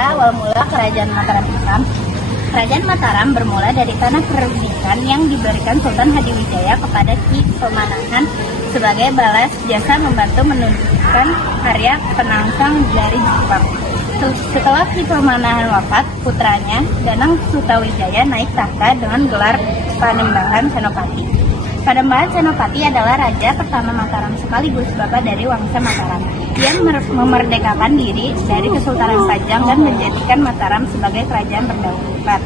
sejarah awal mula Kerajaan Mataram Islam. Kerajaan Mataram bermula dari tanah perdikan yang diberikan Sultan Hadiwijaya kepada Ki Pemanahan sebagai balas jasa membantu menunjukkan karya penangsang dari Jepang. Setelah Ki Pemanahan wafat, putranya Danang Sutawijaya naik tahta dengan gelar Panembahan Senopati. Panembahan Senopati adalah raja pertama Mataram sekaligus bapak dari Wangsa Mataram. Ia memerdekakan diri dari Kesultanan Pajang dan menjadikan Mataram sebagai kerajaan berdaulat.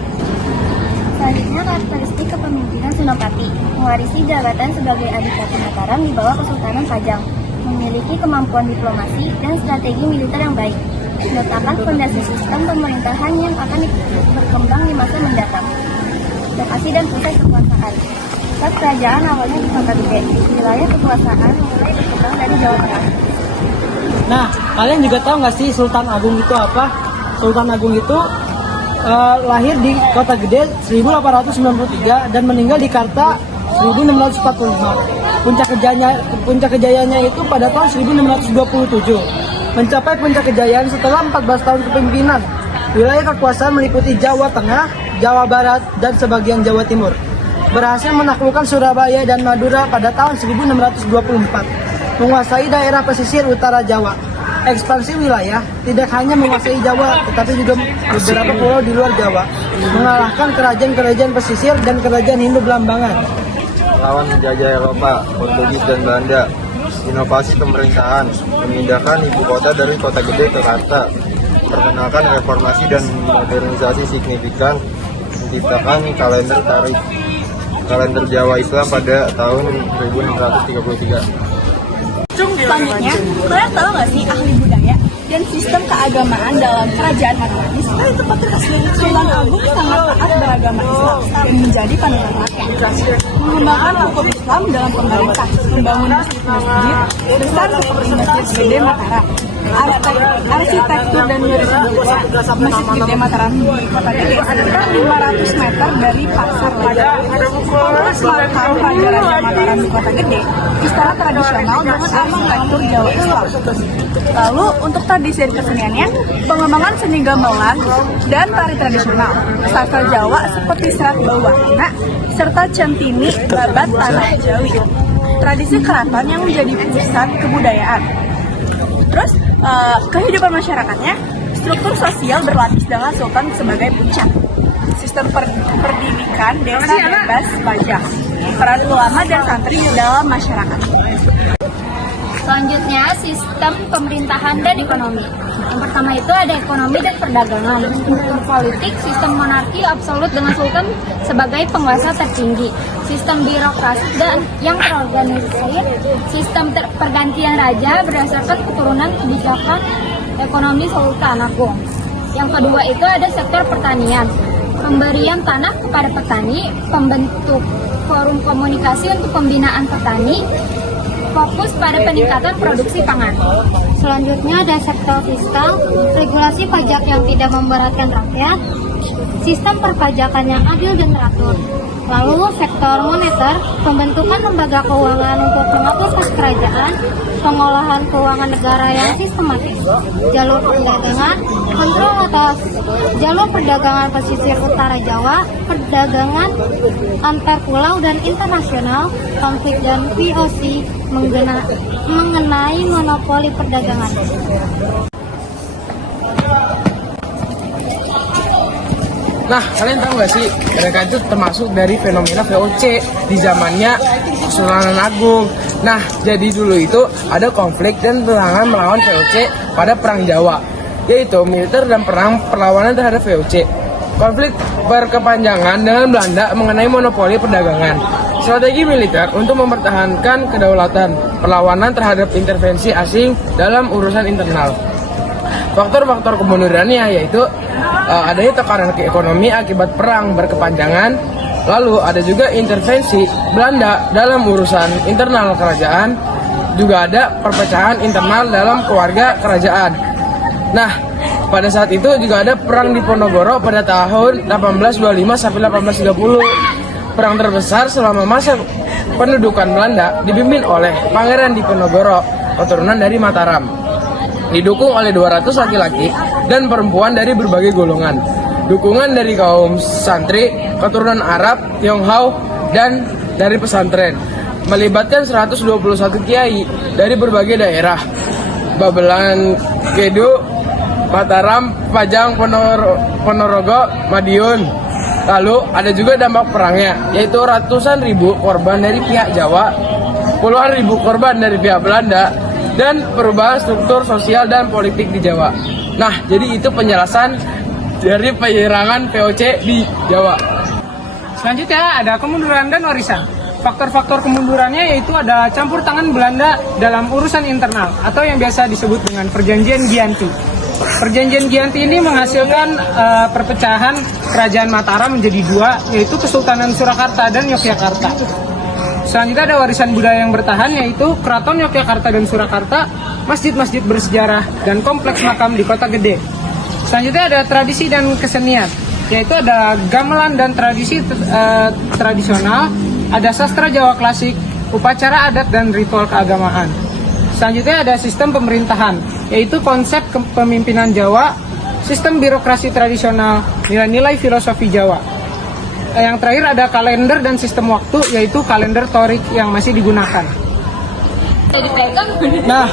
Selanjutnya, karakteristik kepemimpinan Senopati. Mewarisi jabatan sebagai adipati Mataram di bawah Kesultanan Pajang. Memiliki kemampuan diplomasi dan strategi militer yang baik. Meletakkan fondasi sistem pemerintahan yang akan berkembang di masa mendatang. Lokasi dan pusat kekuasaan. Pusat kerajaan awalnya di Kota Gede. Wilayah kekuasaan mulai berkembang dari Jawa Tengah. Nah, kalian juga tahu nggak sih Sultan Agung itu apa? Sultan Agung itu lahir di Kota Gede 1893 dan meninggal di Karta 1645. Puncak kejayaannya itu pada tahun 1627. Mencapai puncak kejayaan setelah 14 tahun kepemimpinan. Wilayah kekuasaan meliputi Jawa Tengah, Jawa Barat, dan sebagian Jawa Timur. Berhasil menaklukkan Surabaya dan Madura pada tahun 1624. Menguasai daerah pesisir utara Jawa. Ekspansi wilayah tidak hanya menguasai Jawa, tetapi juga beberapa pulau di luar Jawa. Mengalahkan kerajaan-kerajaan pesisir dan kerajaan Hindu Belambangan. Lawan penjajah Eropa, Portugis dan Belanda. Inovasi pemerintahan, memindahkan ibu kota dari Kota Gede ke Karta, perkenalkan reformasi dan modernisasi signifikan, menciptakan kalender Jawa Islam pada tahun 1633. Selanjutnya, kalian tahu nggak sih ahli budaya dan sistem keagamaan dalam kerajaan Mataram? Di sekitar tempat asli Sultan Agung sangat taat beragama Islam dan menjadi panutan rakyat. Mengembangkan hukum Islam dalam pemerintah, membangun masjid besar seperti Masjid Gede Mataram. Arsitektur dan Masjid Gede Mataram di Kota Gede sekitar 500 meter dari pasar Raja. Kompleks makam Raja Mataram di Kota Gede, istana tradisional dengan arsitektur Jawa Islam. Lalu untuk tradisi dan keseniannya, pengembangan seni gamelan dan tari tradisional, sastra Jawa seperti serat bawahna, serta centini babat tanah Jawi. Tradisi keraton yang menjadi pusat kebudayaan. Terus kehidupan masyarakatnya, struktur sosial berlapis dengan sultan sebagai puncak. Sistem pendidikan desa bebas pajak. Peran ulama dan santri di dalam masyarakat. Selanjutnya, sistem pemerintahan dan ekonomi. Yang pertama itu ada ekonomi dan perdagangan. Untuk politik, sistem monarki absolut dengan sultan sebagai penguasa tertinggi. Sistem birokrasi dan yang terorganisir. Sistem pergantian raja berdasarkan keturunan kebijakan ekonomi Sultan Agung. Yang kedua itu ada sektor pertanian. Pemberian tanah kepada petani, pembentuk forum komunikasi untuk pembinaan petani, fokus pada peningkatan produksi pangan. Selanjutnya ada sektor fiskal, regulasi pajak yang tidak memberatkan rakyat, sistem perpajakan yang adil dan teratur. Lalu sektor moneter, pembentukan lembaga keuangan untuk mengatur kas kerajaan, pengolahan keuangan negara yang sistematis, jalur perdagangan, kontrol atas jalur perdagangan pesisir utara Jawa, perdagangan antar pulau dan internasional, konflik dan VOC mengenai monopoli perdagangan. Nah, kalian tahu nggak sih, mereka itu termasuk dari fenomena VOC di zamannya Sultan Agung. Nah, jadi dulu itu ada konflik dan perlawanan melawan VOC pada Perang Jawa, yaitu militer dan perlawanan terhadap VOC. Konflik berkepanjangan dengan Belanda mengenai monopoli perdagangan. Strategi militer untuk mempertahankan kedaulatan, perlawanan terhadap intervensi asing dalam urusan internal. Faktor-faktor kemundurannya yaitu adanya tekanan ekonomi akibat perang berkepanjangan, lalu ada juga intervensi Belanda dalam urusan internal kerajaan, juga ada perpecahan internal dalam keluarga kerajaan. Nah, pada saat itu juga ada perang Diponegoro pada tahun 1825 sampai 1830. Perang terbesar selama masa pendudukan Belanda dipimpin oleh Pangeran Diponegoro, keturunan dari Mataram. didukung oleh 200 laki-laki dan perempuan dari berbagai golongan. Dukungan dari kaum santri, keturunan Arab, Tionghoa, dan dari pesantren. Melibatkan 121 kiai dari berbagai daerah. Babelan, Kedu, Mataram, Pajang, Ponorogo, Madiun. Lalu ada juga dampak perangnya, yaitu ratusan ribu korban dari pihak Jawa, puluhan ribu korban dari pihak Belanda, dan perubahan struktur sosial dan politik di Jawa. Nah, jadi itu penjelasan dari penyerangan VOC di Jawa. Selanjutnya ada kemunduran dan warisan. Faktor-faktor kemundurannya yaitu ada campur tangan Belanda dalam urusan internal atau yang biasa disebut dengan Perjanjian Giyanti. Perjanjian Giyanti ini menghasilkan perpecahan Kerajaan Mataram menjadi dua, yaitu Kesultanan Surakarta dan Yogyakarta. Selanjutnya ada warisan budaya yang bertahan, yaitu Keraton Yogyakarta dan Surakarta, masjid-masjid bersejarah, dan kompleks makam di kota gede. Selanjutnya ada tradisi dan kesenian, yaitu ada gamelan dan tradisi tradisional, ada sastra Jawa klasik, upacara adat dan ritual keagamaan. Selanjutnya ada sistem pemerintahan, yaitu konsep kepemimpinan Jawa, sistem birokrasi tradisional, nilai-nilai filosofi Jawa. Yang terakhir ada kalender dan sistem waktu, yaitu kalender Torik yang masih digunakan. Nah,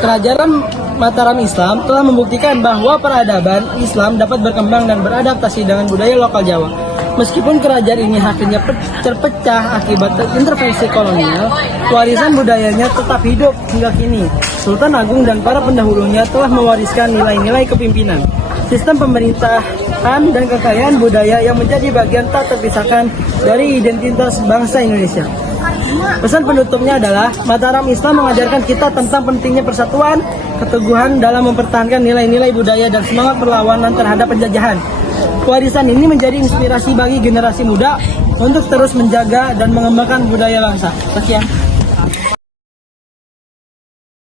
kerajaan Mataram Islam telah membuktikan bahwa peradaban Islam dapat berkembang dan beradaptasi dengan budaya lokal Jawa. Meskipun kerajaan ini akhirnya terpecah akibat intervensi kolonial, warisan budayanya tetap hidup hingga kini. Sultan Agung dan para pendahulunya telah mewariskan nilai-nilai kepimpinan, sistem pemerintahan, dan kekayaan budaya yang menjadi bagian tak terpisahkan dari identitas bangsa Indonesia. Pesan penutupnya adalah Mataram Islam mengajarkan kita tentang pentingnya persatuan, keteguhan dalam mempertahankan nilai-nilai budaya dan semangat perlawanan terhadap penjajahan. Warisan ini menjadi inspirasi bagi generasi muda untuk terus menjaga dan mengembangkan budaya bangsa. Sekian.